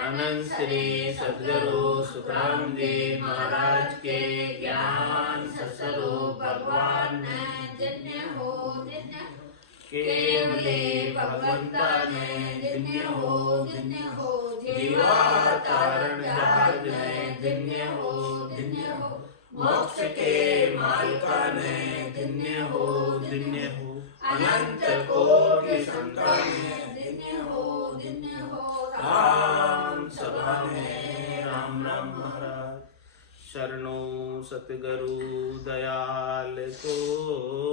अनंत श्री सद्गुरु सुखराम जी महाराज के ज्ञान स्वरूप भगवान जिन्य हो केवले भगवंता में जिन्य हो जीवा तारण जहाज में जिन्य हो मोक्ष के मालिका ने जिन्य हो अनंत कोटि संतान जिन्य हो राम सभा में राम राम महाराज। शरणो सतगुरु दयाल को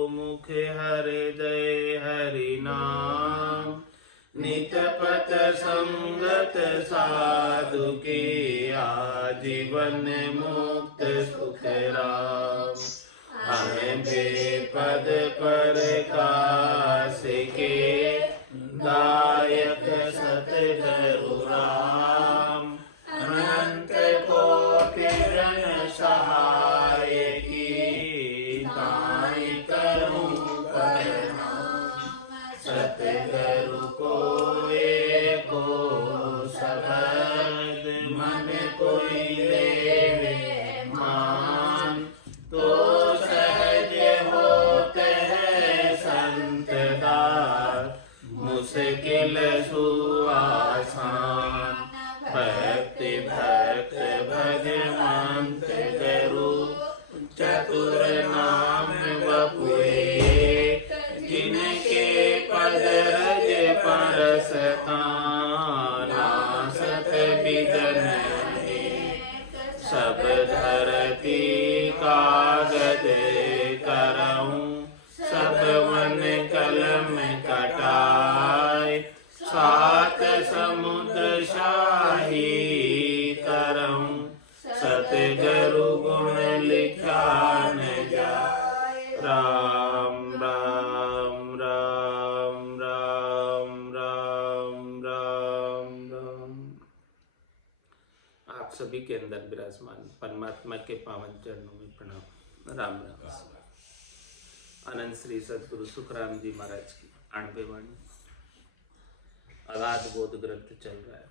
मुख हृदय हरि नाम नित पथ संगत साधु के आजीवन मुक्त सुख राम हमें बेपद पर काश के दायक सतगुरु राम अनंत कोटि जन सहाय की ताई करूं प्रणाम सतगुरु को एको शब्द मन कोई लेवे मान तो सहज होते हैं संत दास मुश्किल सुआसान भक्ति भक्त भगवंत गुरु चतुर नाम बपुए जिनके पद रज परसता नासत बिदन सब धरती कागज करऊं सब वन कलम कटाए सात समुद्र शाही करऊं सतगुरु गुण लिखा न जाए राम राम राम राम राम राम राम। आप सभी के अंदर विराजमान परमात्मा के पावन चरणों में प्रणाम। राम राम। अनंत श्री सद्गुरु सुखराम जी महाराज की 98 वाणी अगाध बोध ग्रंथ चल रहा है।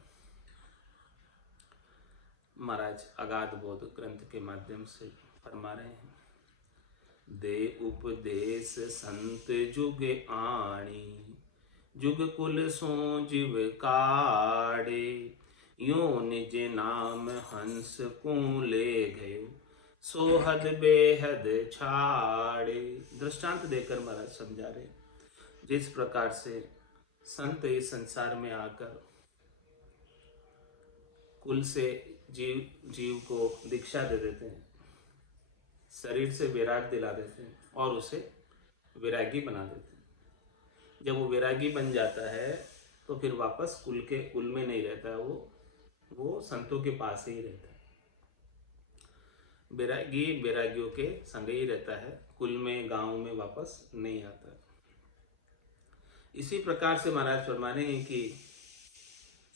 महाराज अगाध बोध ग्रंथ के माध्यम से फरमा रहे हैं, दे उपदेश संत जुग आणी जुग कुल सो जीव काड़े यो निज नाम हंस को ले गयो सोहद बेहद छाड़े। दृष्टांत देकर महाराज समझा रहे जिस प्रकार से संत इस संसार में आकर कुल से जीव को दीक्षा दे देते हैं, शरीर से वैराग दिला देते हैं और उसे वैरागी बना देते हैं। जब वो वैरागी बन जाता है तो फिर वापस कुल में नहीं रहता है, वो संतों के पास ही रहता है। वैरागी वैरागियों के संग ही रहता है, कुल में गांव में वापस नहीं आता। इसी प्रकार से महाराज फरमाने हैं कि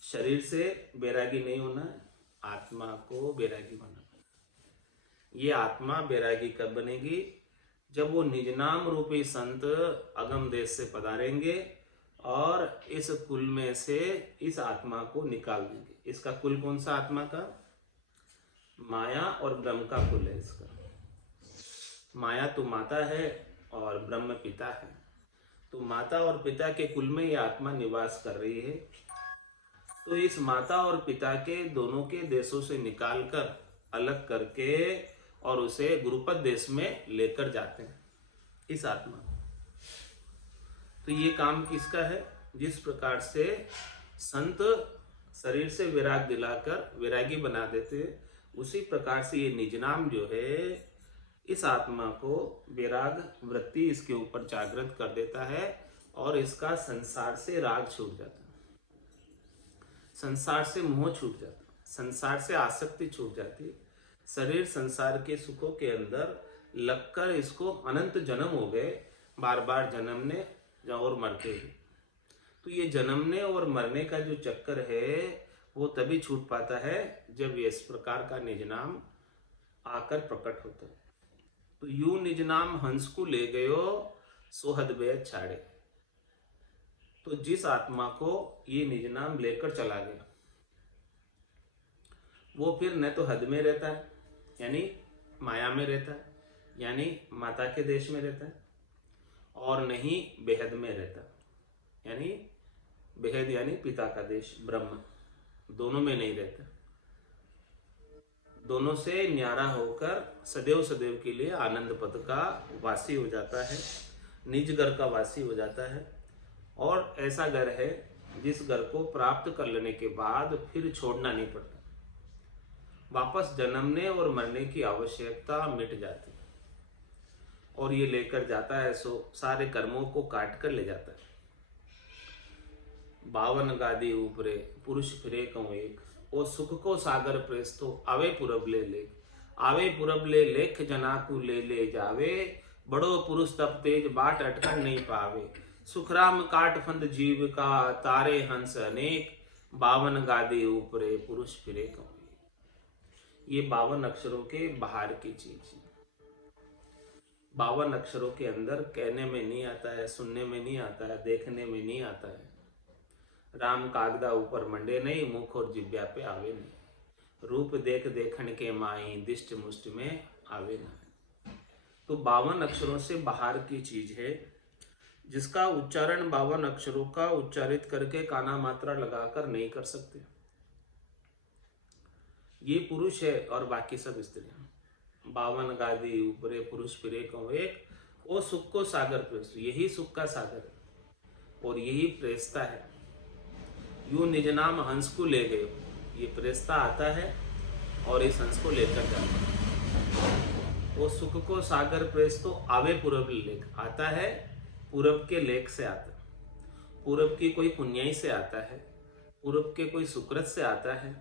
शरीर से वैरागी नहीं होना है, आत्मा को वैरागी बनना है। ये आत्मा वैरागी कब बनेगी? जब वो निज नाम रूपी संत अगम देश से पधारेंगे और इस कुल में से इस आत्मा को निकाल देंगे। इसका कुल कौन सा? आत्मा का माया और ब्रह्म का कुल है। इसका माया तो माता है और ब्रह्म पिता है, तो माता और पिता के कुल में ये आत्मा निवास कर रही है। तो इस माता और पिता के दोनों के देशों से निकालकर अलग करके और उसे गुरुपद देश में लेकर जाते हैं इस आत्मा को। तो ये काम किसका है? जिस प्रकार से संत शरीर से वैराग दिलाकर वैरागी बना देते हैं, उसी प्रकार से ये निज नाम जो है इस आत्मा को वैराग वृत्ति इसके ऊपर जागृत कर देता है और इसका संसार से राग छूट जाता है, संसार से मोह छूट जाता है, संसार से आसक्ति छूट जाती है। शरीर संसार के सुखों के अंदर लगकर इसको अनंत जन्म हो गए, बार बार जन्मने और मरते ही। तो ये जन्मने और मरने का जो चक्कर है वो तभी छूट पाता है जब ये इस प्रकार का निज नाम आकर प्रकट होता है। तो यू निज नाम हंस को ले गयो सोहद बेहद छाड़े। तो जिस आत्मा को ये निज नाम लेकर चला गया वो फिर न तो हद में रहता है यानी माया में रहता है यानी माता के देश में रहता है, और नहीं बेहद में रहता यानी बेहद यानी पिता का देश ब्रह्म, दोनों में नहीं रहता। दोनों से न्यारा होकर सदैव सदैव के लिए आनंद पद का वासी हो जाता है, निज घर का वासी हो जाता है। और ऐसा घर है जिस घर को प्राप्त कर लेने के बाद फिर छोड़ना नहीं पड़ता, वापस जन्मने और मरने की आवश्यकता मिट जाती है। और ये लेकर जाता है सो सारे कर्मों को काट कर ले जाता है। 52 गादी ऊपरे पुरुष फिरे कहूँ एक, ओ सुख को सागर प्रेस्तो आवे पुरब ले लेख, आवे पुरब ले लेख जनाकू ले जावे, बड़ो पुरुष तब तेज बाट अटकन नहीं पावे, सुखराम काट फंद जीव का तारे हंस अनेक, 52 गादी ऊपरे पुरुष फिरे कहूँ। ये 52 अक्षरों के बाहर की चीज, 52 अक्षरों के अंदर कहने में नहीं आता है, सुनने में नहीं आता है, देखने में नहीं आता है। राम कागदा ऊपर मंडे नहीं, मुख और जिब्या पे आवे नहीं, रूप देख देखन के माई दिष्ट मुष्ट में आवे ना। तो 52 अक्षरों से बाहर की चीज है, जिसका उच्चारण 52 अक्षरों का उच्चारित करके काना मात्रा लगाकर नहीं कर सकते। ये पुरुष है और बाकी सब स्त्रियां। 52 गादी ऊपरे पुरुष फिरे कहूँ एक, वो सुख को सागर प्रेस, यही सुख का सागर है और यही प्रेसता है। यूं निज नाम हंस को ले गए, ये प्रेसता आता है और इस हंस को लेकर जाता है। वो सुख को सागर प्रेस तो आवे पूरब लेख, आता है पूरब के लेख से आता है, पूरब की कोई पुण्याई से आता है, पूरब के कोई सुकृत से आता है।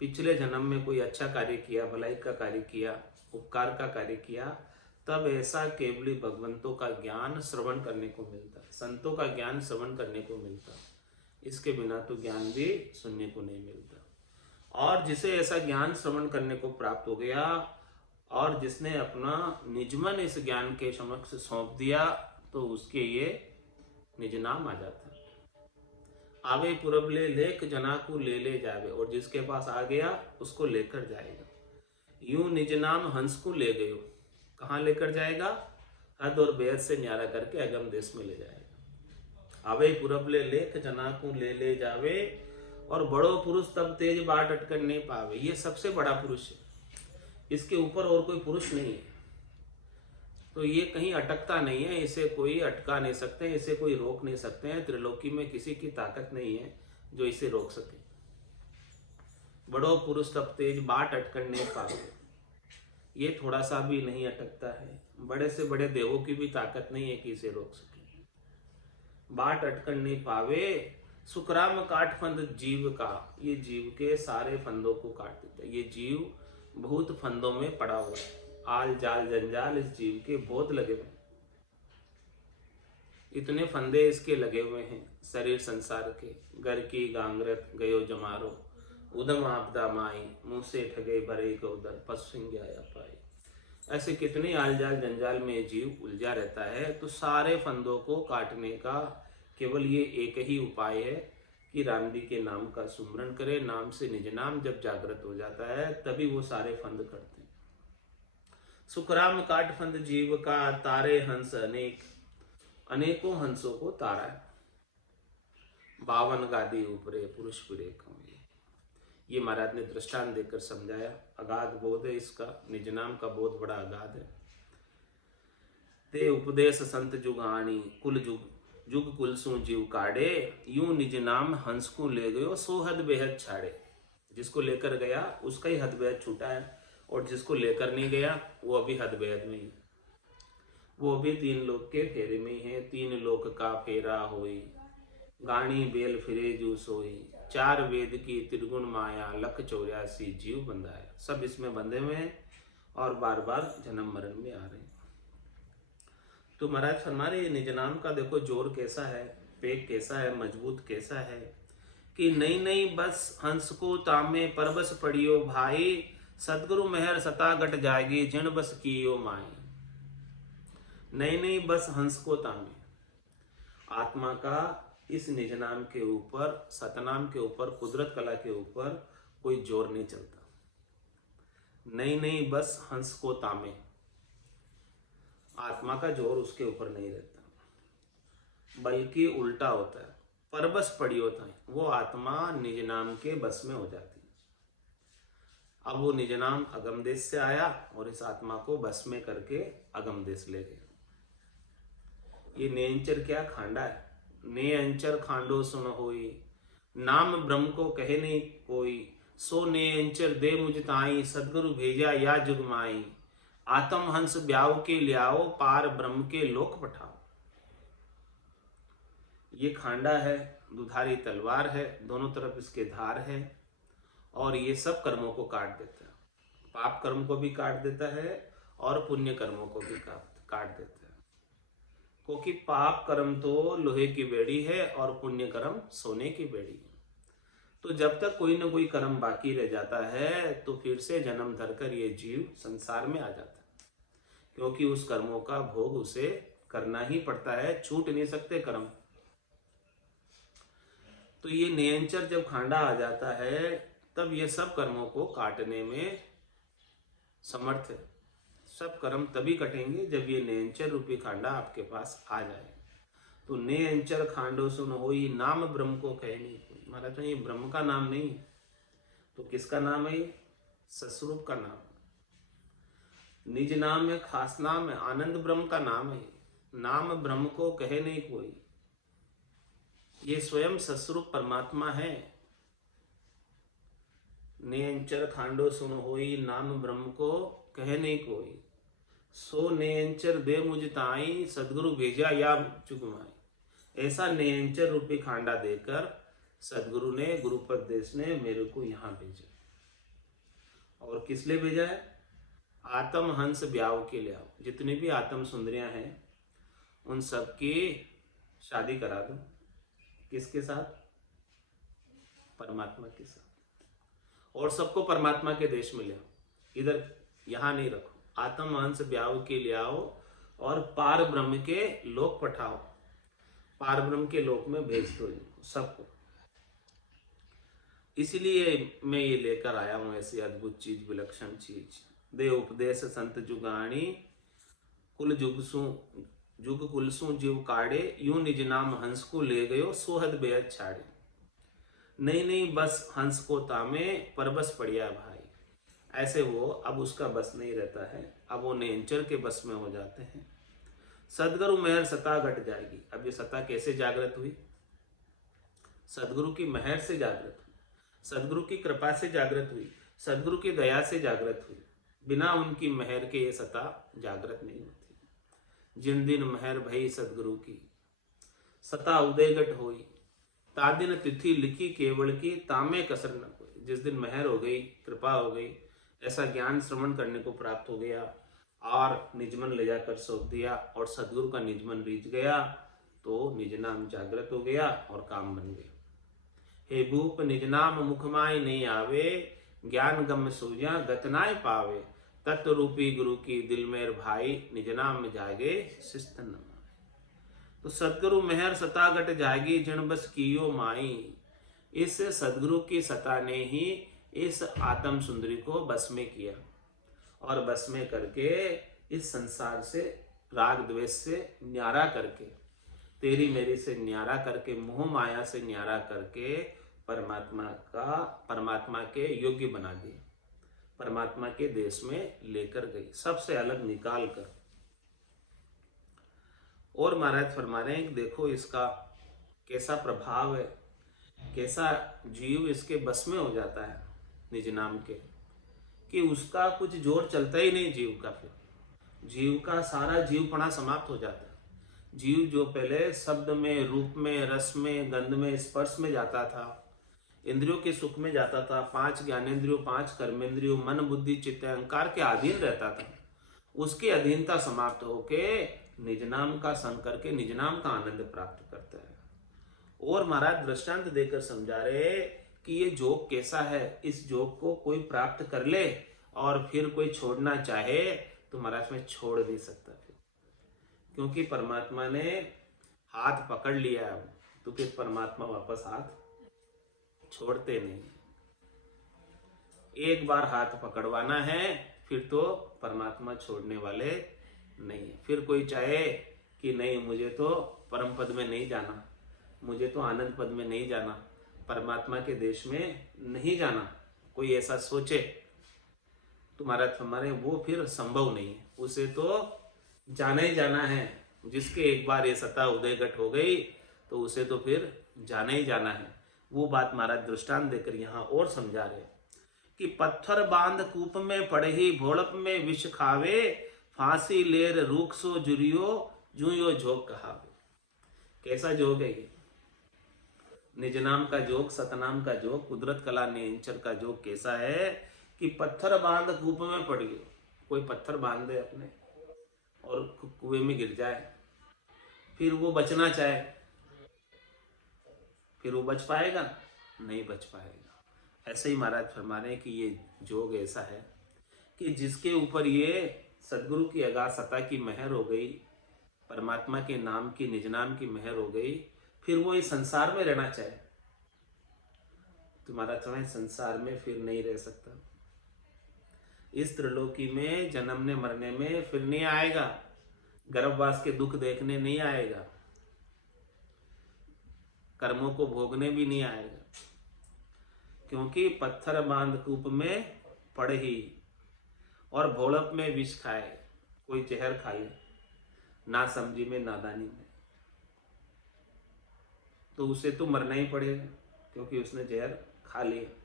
पिछले जन्म में कोई अच्छा कार्य किया, भलाई का कार्य किया, उपकार का कार्य किया, तब ऐसा केवली भगवंतों का ज्ञान श्रवण करने को मिलता, संतों का ज्ञान श्रवण करने को मिलता। इसके बिना तो ज्ञान भी सुनने को नहीं मिलता। और जिसे ऐसा ज्ञान श्रवण करने को प्राप्त हो गया और जिसने अपना निजमन इस ज्ञान के समक्ष सौंप दिया, तो उसके ये निज नाम आ जाता है। आवे पुरब ले लेख जनाकू ले जावे, और जिसके पास आ गया उसको लेकर जाएगा। यूं निज नाम हंस को ले गयो, कहाँ लेकर जाएगा? हद और बेहद से न्यारा करके अगम देश में ले जाएगा। आवे पुरब ले लेख जनाकू ले जावे, और बड़ो पुरुष तब तेज बाट अटकर नहीं पावे। ये सबसे बड़ा पुरुष है, इसके ऊपर और कोई पुरुष नहीं है। तो ये कहीं अटकता नहीं है, इसे कोई अटका नहीं सकते, इसे कोई रोक नहीं सकते हैं। त्रिलोकी में किसी की ताकत नहीं है जो इसे रोक सके। बड़ो पुरुष तब तेज बाट अटकर नहीं पावे, ये थोड़ा सा भी नहीं अटकता है। बड़े से बड़े देवों की भी ताकत नहीं है कि इसे रोक सके। बाट अटकर नहीं पावे, सुखराम काट फंद जीव का, ये जीव के सारे फंदों को काट देता है। ये जीव बहुत फंदों में पड़ा हुआ है, आल जाल जंजाल इस जीव के बहुत लगे हुए, इतने फंदे इसके लगे हुए हैं। शरीर संसार के, घर की गांगरत गयो जमारो, उदम आपदा माई, मुंह से ठगे भरे गौदर, पशुंग आया पाई। ऐसे कितने आल जाल जंजाल में जीव उलझा रहता है। तो सारे फंदों को काटने का केवल ये एक ही उपाय है कि राम जी के नाम का सुमरन करे। नाम से निज नाम जब जागृत हो जाता है तभी वो सारे फंद कटते हैं। सुखराम काट फंद जीव का, तारे हंस अनेक, अनेकों हंसों को तारा है। 52 गादी ऊपरे पुरुष फिरे कहूँ, ये महाराज ने दृष्टांत देकर समझाया। अगाध बोध है इसका, निज नाम का बोध बड़ा अगाध है। ते उपदेश संत जुगानी, कुल जुग जुग कुल सु जीव काढ़े, यूं निज नाम हंस को ले गयो सो हद बेहद छाड़े। जिसको लेकर गया उसका ही हद बेहद छूटा है, और जिसको लेकर नहीं गया वो अभी हद बेहद में ही, वो अभी 3 लोक के फेरे में ही है। 3 लोक का फेरा होई, गाणी बेल फिरे जू सोई, 4 वेद की त्रिगुण माया, लख 84 जीव बंधाया। सब इसमें बंधे हुए हैं और बार बार जन्म मरण में आ रहे हैं। तो महाराज हमारे निज नाम का देखो जोर कैसा है, पेट कैसा है, मजबूत कैसा है कि नई नई बस हंस को तामे परबस पड़ियो भाई, सदगुरु मेहर सता गट जाएगी जिन बस कियो माई। नई नई बस हंस को तामे, आत्मा का इस निज नाम के ऊपर, सतनाम के ऊपर, कुदरत कला के ऊपर कोई जोर नहीं चलता। नहीं नहीं बस हंस को तामे, आत्मा का जोर उसके ऊपर नहीं रहता, बल्कि उल्टा होता है, परबस पड़ी होता है, वो आत्मा निज नाम के बस में हो जाती है। अब वो निज नाम अगम देश से आया और इस आत्मा को बस में करके अगम देश ले गया। ये नेंचर क्या खांडा है, ने अंचर खांडो सुन होई, नाम ब्रह्म को कहे नहीं कोई, सो ने अंचर दे मुझ ताई, सदगुरु भेजा या जुग माई, आत्म हंस ब्याव के लियाओ, पार ब्रह्म के लोक पठाओ। ये खांडा है, दुधारी तलवार है, दोनों तरफ इसके धार है, और ये सब कर्मों को काट देता है, पाप कर्म को भी काट देता है और पुण्य कर्मों को भी काट देता है। क्योंकि पाप कर्म तो लोहे की बेड़ी है और पुण्य कर्म सोने की बेड़ी है। तो जब तक कोई ना कोई कर्म बाकी रह जाता है तो फिर से जन्म धरकर ये जीव संसार में आ जाता है, क्योंकि उस कर्मों का भोग उसे करना ही पड़ता है, छूट नहीं सकते कर्म। तो ये नियंचर जब खांडा आ जाता है तब ये सब कर्मों को काटने में समर्थ है। सब कर्म तभी कटेंगे जब ये नियंचर रूपी खांडा आपके पास आ जाए। तो नियंचर खांडो सुन होई, नाम ब्रह्म को कहे नहीं कोई। महाराज ये ब्रह्म का नाम नहीं है तो किसका नाम है? ये सस्वरूप का नाम, निज नाम है, खास नाम है, आनंद ब्रह्म का नाम है। नाम ब्रह्म को कहे नहीं कोई, ये स्वयं सस्वरूप परमात्मा है। नेंचर खांडो सुन होई, नाम ब्रह्म को कहे नहीं कोई, सो नेंचर दे मुझ ताई, सदगुरु भेजा या चुगमाई। ऐसा नेंचर रूपी खांडा देकर सदगुरु ने, गुरुपदेश ने मेरे को यहाँ भेजा। और किस लिए भेजा है? आत्म हंस ब्याव के लिए आओ। जितनी भी आत्म सुंदरियां हैं उन सबकी शादी करा दो। किसके साथ? परमात्मा के साथ। और सबको परमात्मा के देश में ले आओ, इधर यहाँ नहीं रखो। आत्म हंस ब्याव के ले आओ और पार ब्रह्म के लोक पठाओ, पार ब्रह्म के लोक में भेज दो सबको। इसलिए मैं ये लेकर आया हूं ऐसी अद्भुत चीज, विलक्षण चीज। दे उपदेश संत जुगाणी, कुल जुग कुलसु जीव काड़े, यूं निज नाम हंस को ले गयो, सोहद बेहद छाड़े। नहीं नहीं बस हंस को तामे, परबस पड़िया भाई। ऐसे वो अब उसका बस नहीं रहता है, अब वो नेंचर के बस में हो जाते हैं। सदगुरु मेहर सता घट जाएगी। अब ये सता कैसे जागृत हुई? सदगुरु की मेहर से जागृत हुई, सदगुरु की कृपा से जागृत हुई, सदगुरु की दया से जागृत हुई। बिना उनकी मेहर के ये सता जागृत नहीं होती। जिन दिन मेहर भई सदगुरु की, सता उदयगट होई, तादिन तिथि लिखी केवल की, तामे कसर न कोई। जिस दिन मेहर हो गई, कृपा हो गई, ऐसा ज्ञान श्रवण करने को प्राप्त हो गया और निजमन ले जाकर सौंप दिया और सदगुरु का निजमन रीझ गया, तो निज नाम जागृत हो गया और काम बन गया। हे भूप निज नाम मुखमाय नहीं आवे, ज्ञान गम सूझा गतनाय पावे, तत्व रूपी गुरु की दिल मेर भाई, निज नाम में जागे शिस्त न। तो सदगुरु मेहर सता घट जाएगी, जिन बस कियो माई। इस सदगुरु की सता ने ही इस आत्म सुंदरी को बस में किया और बस में करके इस संसार से, राग द्वेष से न्यारा करके, तेरी मेरी से न्यारा करके, मोह माया से न्यारा करके परमात्मा के योग्य बना दिए, परमात्मा के देश में लेकर गई, सबसे अलग निकाल कर। और महाराज फरमा रहे हैं, देखो इसका कैसा प्रभाव है, कैसा जीव इसके बस में हो जाता है निज नाम के, कि उसका कुछ जोर चलता ही नहीं जीव का। फिर जीव का सारा जीवपना समाप्त हो जाता है। जीव जो पहले शब्द में, रूप में, रस में, गंध में, स्पर्श में जाता था, इंद्रियों के सुख में जाता था, 5 ज्ञानेंद्रियों, 5 कर्मेंद्रियों, मन बुद्धि चित्त अहंकार के अधीन रहता था, उसकी अधीनता समाप्त होके निज नाम का संग करके निज नाम का आनंद प्राप्त करता है। और महाराज दृष्टांत देकर समझा रहे कि ये जोग कैसा है, इस जोग को कोई प्राप्त कर ले और फिर कोई छोड़ना चाहे तो महाराज में छोड़ नहीं सकता फिर, क्योंकि परमात्मा ने हाथ पकड़ लिया है, तो फिर परमात्मा वापस हाथ छोड़ते नहीं। एक बार हाथ पकड़वाना है, फिर तो परमात्मा छोड़ने वाले नहीं है। फिर कोई चाहे कि नहीं मुझे तो परम पद में नहीं जाना, मुझे तो आनंद पद में नहीं जाना, परमात्मा के देश में नहीं जाना, कोई ऐसा सोचे तो महाराज हमारे वो फिर संभव नहीं है। उसे तो जाना ही जाना है। जिसके एक बार ये सत्ता उदय घट हो गई तो उसे तो फिर जाना ही जाना है। वो बात महाराज दृष्टांत देकर यहाँ और समझा रहे कि पत्थर बांध कूप में पड़े ही भोड़प में विष खावे, फांसी लेर रूख सो जुरियो जू यो जोग कहावे। कैसा जोग है ये? निज नाम का जोग, सतनाम का जोग, कुदरत कला नियंचर का जोग कैसा है कि पत्थर बांध कूप में पड़ गए। कोई पत्थर बांध दे अपने और कुएं में गिर जाए, फिर वो बचना चाहे, फिर वो बच पाएगा? नहीं बच पाएगा। ऐसे ही महाराज फरमा रहे हैं कि ये जोग ऐसा है कि जिसके ऊपर ये सदगुरु की अगाध सत्ता की मेहर हो गई, परमात्मा के नाम की, निज नाम की मेहर हो गई, फिर वो इस संसार में रहना चाहे तो महाराज समय संसार में फिर नहीं रह सकता। इस त्रिलोकी में जन्मने मरने में फिर नहीं आएगा, गर्भवास के दुख देखने नहीं आएगा, कर्मों को भोगने भी नहीं आएगा, क्योंकि पत्थर बांध कूप में पड़ ही और भोलप में विष खाए। कोई जहर खा ले ना समझी में, नादानी में, तो उसे तो मरना ही पड़ेगा क्योंकि उसने जहर खा लिया।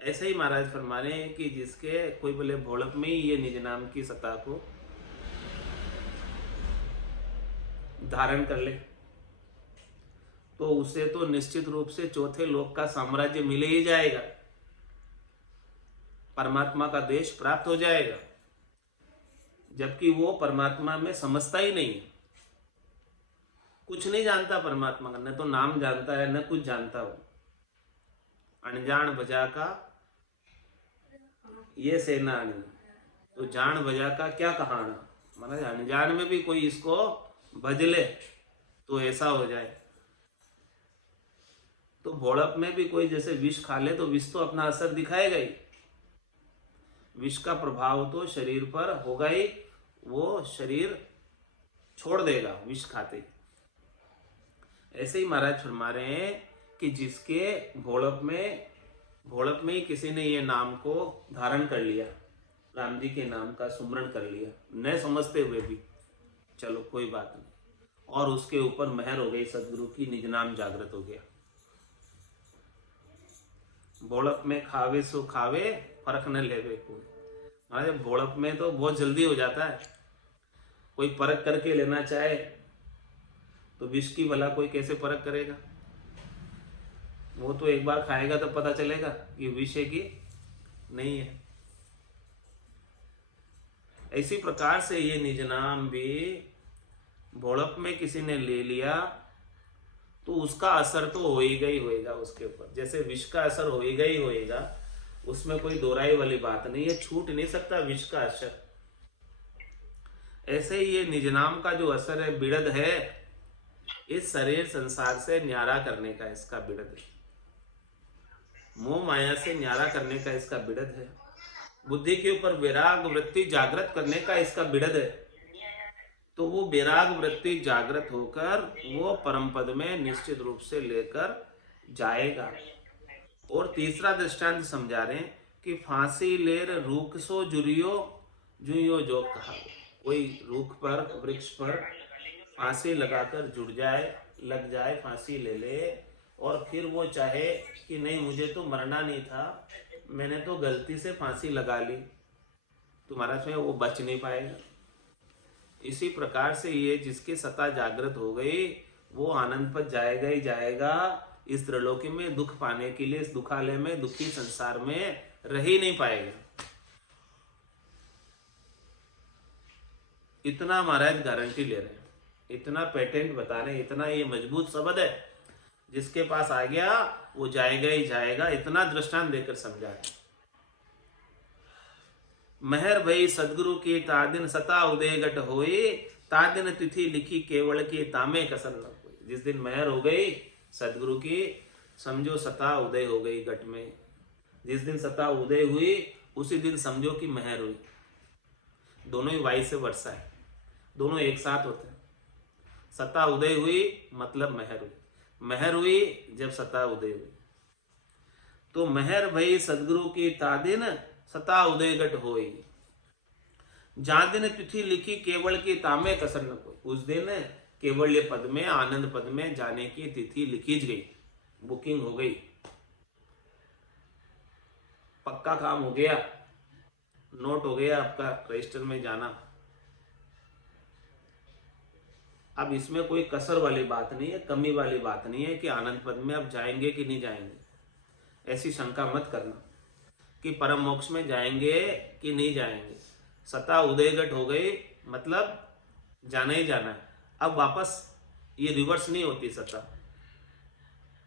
ऐसे ही महाराज फरमा रहे हैं कि जिसके कोई बोले भोलप में ही ये निज नाम की सत्ता को धारण कर ले तो उसे तो निश्चित रूप से चौथे लोक का साम्राज्य मिले ही जाएगा, परमात्मा का देश प्राप्त हो जाएगा। जबकि वो परमात्मा में समझता ही नहीं, कुछ नहीं जानता परमात्मा का, न तो नाम जानता है न कुछ जानता हो। अनजान बजा का ये सेनानी, तो जान बजा का क्या कहाना। मतलब अनजान में भी कोई इसको भज ले तो ऐसा हो जाए। तो भोड़प में भी कोई जैसे विष खा ले तो विष तो अपना असर दिखाएगा ही, विष का प्रभाव तो शरीर पर होगा ही, वो शरीर छोड़ देगा विष खाते। ऐसे ही महाराज फरमा रहे हैं कि जिसके भोड़प में ही किसी ने ये नाम को धारण कर लिया, राम जी के नाम का सुमरण कर लिया, न समझते हुए भी, चलो कोई बात नहीं, और उसके ऊपर मेहर हो गई सदगुरु की, निज नाम जागृत हो गया। भोड़प में खावे सो खावे, फर्क न लेवे कोई। महाराज भोड़प में तो बहुत जल्दी हो जाता है, कोई परख करके लेना चाहे तो विष की भला कोई कैसे परख करेगा? वो तो एक बार खाएगा तो पता चलेगा कि विष है कि नहीं है। इसी प्रकार से ये निज नाम भी भोड़प में किसी ने ले लिया तो उसका असर तो होएगा ही होएगा उसके ऊपर, जैसे विष का असर होएगा ही होएगा, उसमें कोई दोहराई वाली बात नहीं है, छूट नहीं सकता विष का असर। ऐसे ही ये निज नाम का जो असर है, बिड़द है, इस शरीर संसार से न्यारा करने का इसका बिड़द है, मोह माया से न्यारा करने का इसका बिड़द है, बुद्धि के ऊपर वैराग वृत्ति जागृत करने का इसका बिड़द है। तो वो वैराग वृत्ति जागृत होकर वो परम पद में निश्चित रूप से लेकर जाएगा। और तीसरा दृष्टांत समझा रहे हैं कि फांसी लेर रूख सो जुरियो जुयो जो कहा। कोई रूख पर, वृक्ष पर फांसी लगाकर जुड़ जाए, लग जाए, फांसी ले ले, और फिर वो चाहे कि नहीं मुझे तो मरना नहीं था, मैंने तो गलती से फांसी लगा ली, तुम्हारा जो है वो बच नहीं पाएगा। इसी प्रकार से ये जिसकी सत्ता जागृत हो गई वो आनंद पर जाएगा ही जाएगा। इस त्रिलोकी में दुख पाने के लिए, इस दुखालय में, दुखी संसार में रह ही नहीं पाएगा। इतना महाराज गारंटी ले रहे हैं, इतना पेटेंट बता रहे हैं, इतना ये मजबूत शब्द है, जिसके पास आ गया वो जाएगा ही जाएगा। इतना दृष्टांत देकर समझा है। मेहर भई सदगुरु की तादिन सता उदय घट होए, तादिन तिथि लिखी केवल की तामे कसर न कोई। जिस दिन मेहर हो गई सदगुरु की, समझो सता उदय हो गई घट में, जिस दिन सता उदय हुई उसी दिन समझो कि महर हुई। दोनों ही वाई से वर्षा है, दोनों एक साथ होते हैं। सता उदय हुई मतलब महर हुई, महर हुई जब सता उदय हुई। तो महर भई सदगुरु की तादिन सता उदय गट होई। जा दिन तिथि लिखी केवल की तामे कसर न कोई। उस दिन केवल्य पद में, आनंद पद में जाने की तिथि लिखी गई, बुकिंग हो गई, पक्का काम हो गया, नोट हो गया आपका रजिस्टर में जाना। अब इसमें कोई कसर वाली बात नहीं है, कमी वाली बात नहीं है कि आनंद पद में अब जाएंगे कि नहीं जाएंगे। ऐसी शंका मत करना कि परम मोक्ष में जाएंगे कि नहीं जाएंगे। सता उदयगट हो गई मतलब जाना ही जाना है। अब वापस ये रिवर्स नहीं होती सत्ता,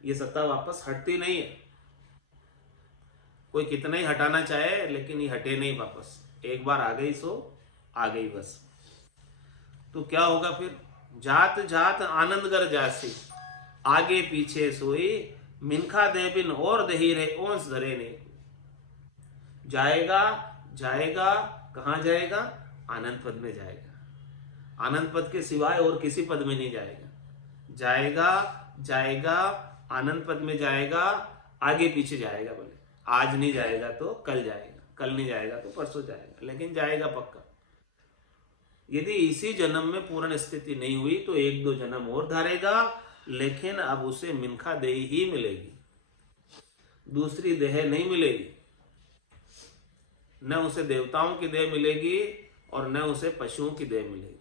ये सत्ता वापस हटती नहीं है। कोई कितना ही हटाना चाहे लेकिन ये हटे नहीं वापस। एक बार आ गई सो आ गई बस। तो क्या होगा फिर? जात जात आनंद कर जासी, आगे पीछे सोई, मिनखा दे बिन और दही रे ओंस धरे ने। जाएगा जाएगा, कहां जाएगा? आनंद पद में जाएगा। आनंद पद के सिवाय और किसी पद में नहीं जाएगा। जाएगा जाएगा, आनंद पद में जाएगा, आगे पीछे जाएगा। बोले आज नहीं जाएगा तो कल जाएगा, कल नहीं जाएगा तो परसों जाएगा, लेकिन जाएगा पक्का। यदि इसी जन्म में पूर्ण स्थिति नहीं हुई तो एक दो जन्म और धारेगा, लेकिन अब उसे मिनखा देह ही मिलेगी, दूसरी देह नहीं मिलेगी। न उसे देवताओं की देह मिलेगी और न उसे पशुओं की देह मिलेगी।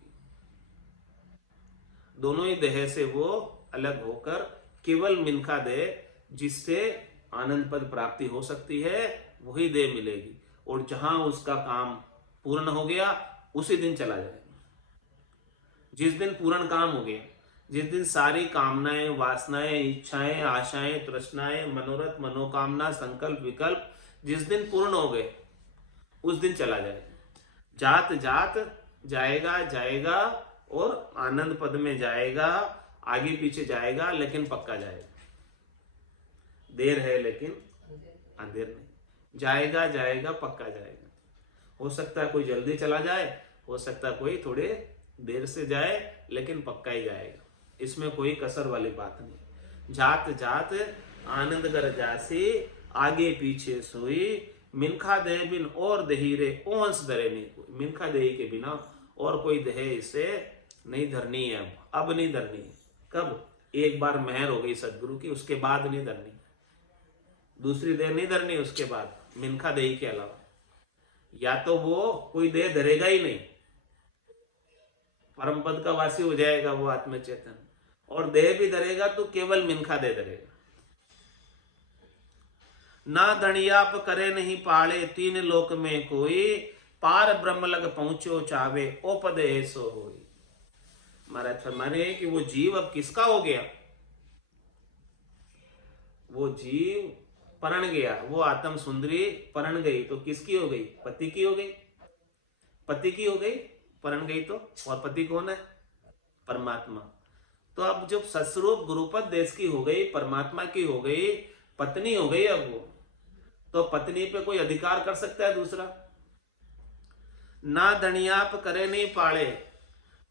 दोनों ही देह से वो अलग होकर केवल मिनखा देह, जिससे आनंद पद प्राप्ति हो सकती है, वही देह मिलेगी। और जहां उसका काम पूर्ण हो गया उसी दिन चला जाएगा। जिस दिन पूर्ण काम हो गया, जिस दिन सारी कामनाएं, वासनाएं, इच्छाएं, आशाएं, तृष्णाएं, मनोरथ, मनोकामना, संकल्प, विकल्प जिस दिन पूर्ण हो गए उस दिन चला जाएगा। जात जात जाएगा जाएगा और आनंद पद में जाएगा, आगे पीछे जाएगा, लेकिन पक्का जाएगा। देर है लेकिन अंधेर नहीं। जाएगा जाएगा, पक्का जाएगा। हो सकता है कोई जल्दी चला जाए, हो सकता है कोई थोड़े देर से जाए, लेकिन पक्का ही जाएगा। इसमें कोई कसर वाली बात नहीं। जात जात आनंद कर जासी, आगे पीछे सोई, मिनखा देह बिन और दही रे ओंस धरे नहीं। मिनखा देही के बिना और कोई देह इसे नहीं धरनी है। अब नहीं धरनी है। कब? एक बार मेहर हो गई सदगुरु की, उसके बाद नहीं धरनी। दूसरी देह नहीं धरनी उसके बाद, मिनखा देही के अलावा। या तो वो कोई देह धरेगा ही नहीं, परम पद का वासी हो जाएगा वो आत्म चेतन, और देह भी धरेगा तो केवल मिनखा दे धरेगा। ना धनियाप करे नहीं पाले, तीन लोक में कोई, पार ब्रह्म लग पहुंचो चावे, ओ पद ऐसो होई। महाराज फरमाने कि वो जीव अब किसका हो गया? वो जीव परण गया, वो आत्म सुंदरी परण गई तो किसकी हो गई? पति की हो गई। पति की हो गई, परण गई तो। और पति कौन है? परमात्मा। तो अब जब सस्वरूप गुरुपद देश की हो गई, परमात्मा की हो गई, पत्नी हो गई अब वो, तो पत्नी पे कोई अधिकार कर सकता है दूसरा? ना धनियाप करे नहीं पाले,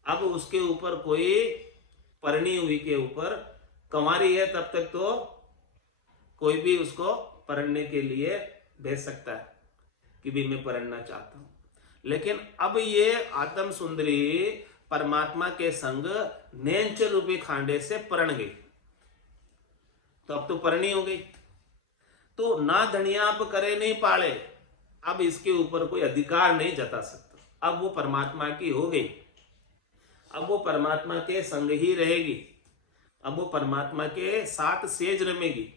अब उसके ऊपर कोई परणी हुई के ऊपर कंवारी है तब तक तो कोई भी उसको परणने के लिए भेज सकता है कि भी मैं परणना चाहता हूं। लेकिन अब ये आत्म सुंदरी परमात्मा के संग नैंच रूपी खांडे से परण गई, तो अब तो परणी हो गई। तो ना धनियाप करे नहीं पाले, अब इसके ऊपर कोई अधिकार नहीं जता सकता। अब वो परमात्मा की हो गई, अब वो परमात्मा के संग ही रहेगी, अब वो परमात्मा के साथ सेज रमेगी,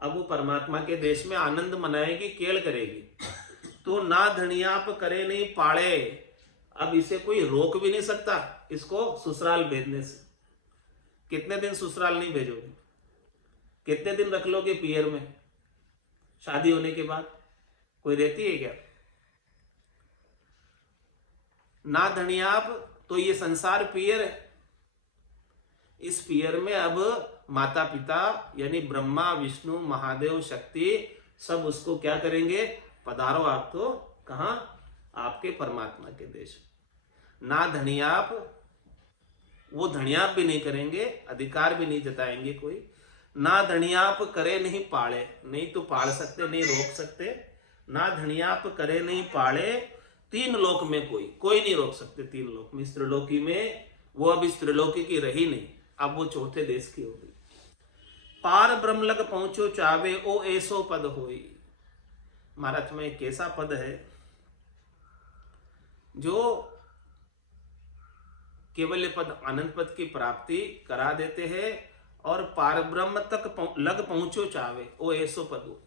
अब वो परमात्मा के देश में आनंद मनाएगी, केल करेगी। तो ना धनियाप करे नहीं पाले, अब इसे कोई रोक भी नहीं सकता इसको ससुराल भेजने से। कितने दिन ससुराल नहीं भेजोगे? कितने दिन रख लोगे पियर में? शादी होने के बाद कोई रहती है क्या? ना धनियाप, तो ये संसार पियर है। इस पियर में अब माता पिता यानी ब्रह्मा, विष्णु, महादेव, शक्ति सब उसको क्या करेंगे, पधारो आप तो कहाँ, आपके परमात्मा के देश। ना धनियाप, वो धनियाप भी नहीं करेंगे, अधिकार भी नहीं जताएंगे कोई। ना धनियाप करे नहीं पाड़े, नहीं तो पाड़ सकते, नहीं रोक सकते। ना धनियाप करे नहीं पाड़े, तीन लोक में कोई नहीं रोक सकते। तीन लोक में, इस त्रिलोकी में वो अब इस त्रिलोकी की रही नहीं, अब वो चौथे देश की होगी। पार ब्रह्म लग पहुंचो चावे, ओ ऐसो पद होई। महाराज में एक ऐसा पद है जो केवल पद आनंद पद की प्राप्ति करा देते हैं, और पार ब्रह्म तक लग पहुंचो चावे, ओ ऐसो पद हो।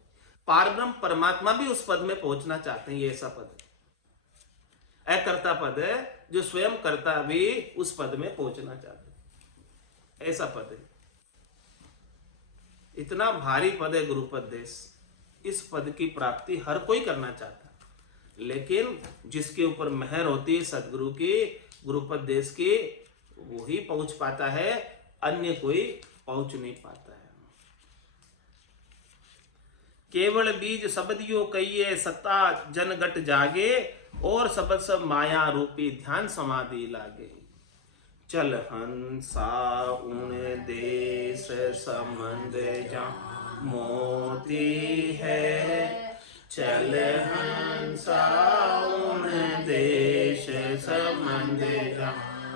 पार ब्रह्म परमात्मा भी उस पद में पहुंचना चाहते हैं, ये ऐसा पद है, अकर्ता पद है, जो स्वयं कर्ता भी उस पद में पहुंचना चाहते हैं, ऐसा पद है। इतना भारी पद है गुरुपदेश। इस पद की प्राप्ति हर कोई करना चाहता है, लेकिन जिसके ऊपर मेहर होती है सदगुरु की, गुरुपदेश की, वो ही पहुंच पाता है, अन्य कोई पहुंच नहीं पाता है। केवल बीज शब्दियों कहिए, सत्ता जन गट जागे, और शब्द सब माया रूपी ध्यान समाधि लागे। चल हंसा उन देश संबंध जा मोती है, चल हंसा उन देश संबंध जा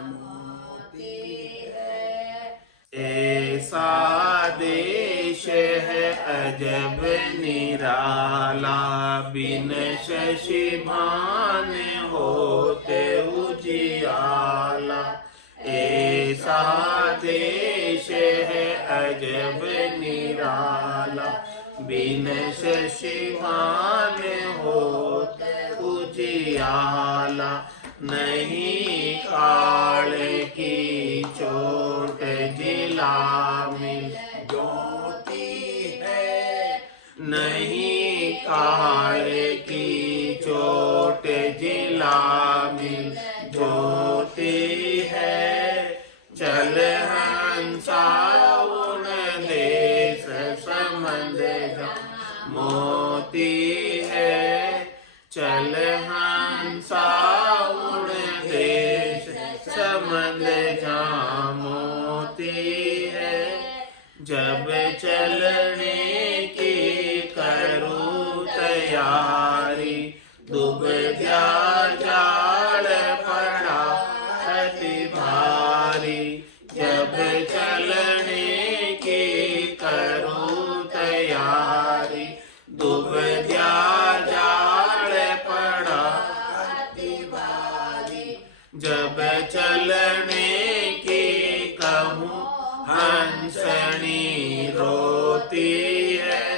मोती है। ऐसा देश है अजब निराला, बिन शशि भान होते उजियाला। ऐसा देश है अजब निराला, बिन शशि भान होते उजियाला। नहीं काल की चोट जिला मिल ज्योति है, नहीं काल की चोट जिला मिल ज्योति है। चल हंसा उन देश संबंध जा मोती है, चल हंसा उन देश संबंध जा मोती है। जब चलने की करूँ तैयारी, डूब गया जाल पड़ा अति भारी। जब चलने की करूँ तैयारी, डूब गया जाल पड़ा अति भारी। जब चलने की कहूँ हंसनी रोती है,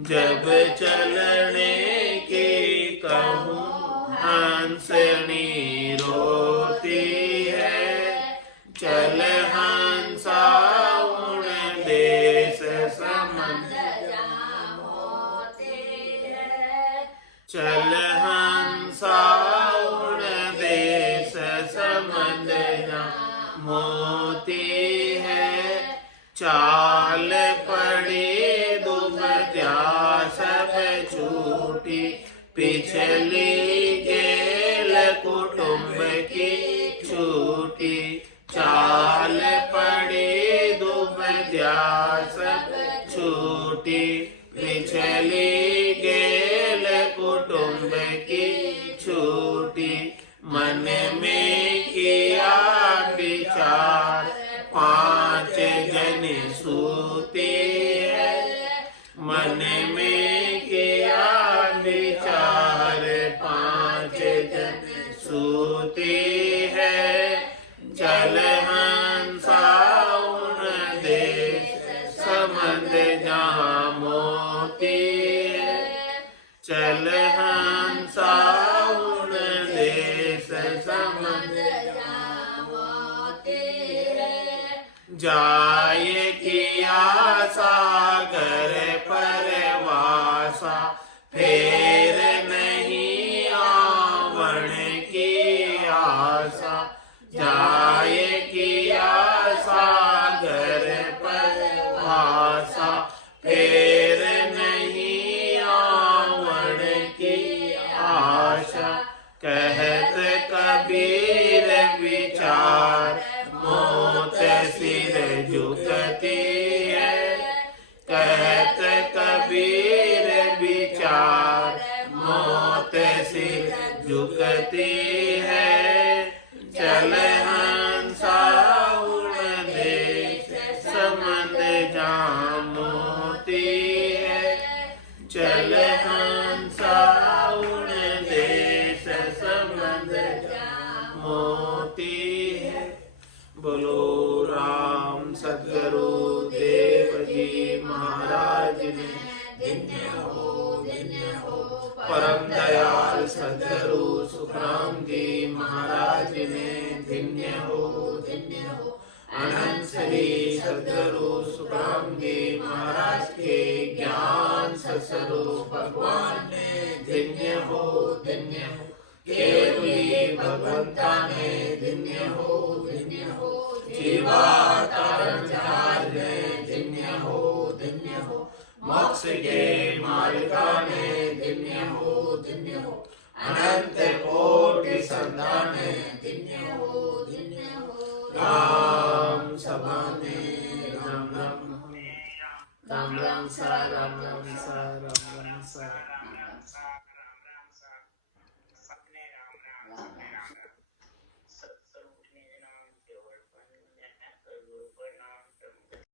जब चलने की कहूँ हंसनी रोती है। चल हंसा उन देश संबंध जा मोती है, चल हंसा उन देश संबंध जा मोती है। चाल पड़ी दुबत्या सब छूटी, पिछली गेल कुटुंब की छूटी। चाल पड़ी दुबत्या सब छूटी, पिछली गेल कुटुंब की छूटी। मन में किया विचार, पांच जन सूती है। मन में किया विचार, पांच जन सूती है। चल हंसा उन देश संबंध जा मोती है, चल हंसा उन देश संबंध जा मोती है। जाय किया सागर परवासा, फेर नहीं आवण की आशा। जाय किया सागर परवासा, फेर नहीं विचार मौत सिर झुकती है। चल हंसा उड़ देश समंद जहाँ मोती है। चल हंसा उड़ देश समंद जहाँ मोती है। बोलो राम सद्गुरु देव जी महाराज ने धन्य हो परम दयाल सद्गुरु सुखराम जी महाराज ने धन्य हो अनंत श्री सद्गुरु सुखराम जी महाराज के ज्ञान सत्स्वरूप भगवान ने धन्य हो केवली भगवंता ने धन्य हो जीवातारण ने धन्य हो मोक्ष के मालिका ने धन्य हो अनंत कोटि संतान ने धन्य हो राम सभा में राम राम सा राम राम सा राम राम सा।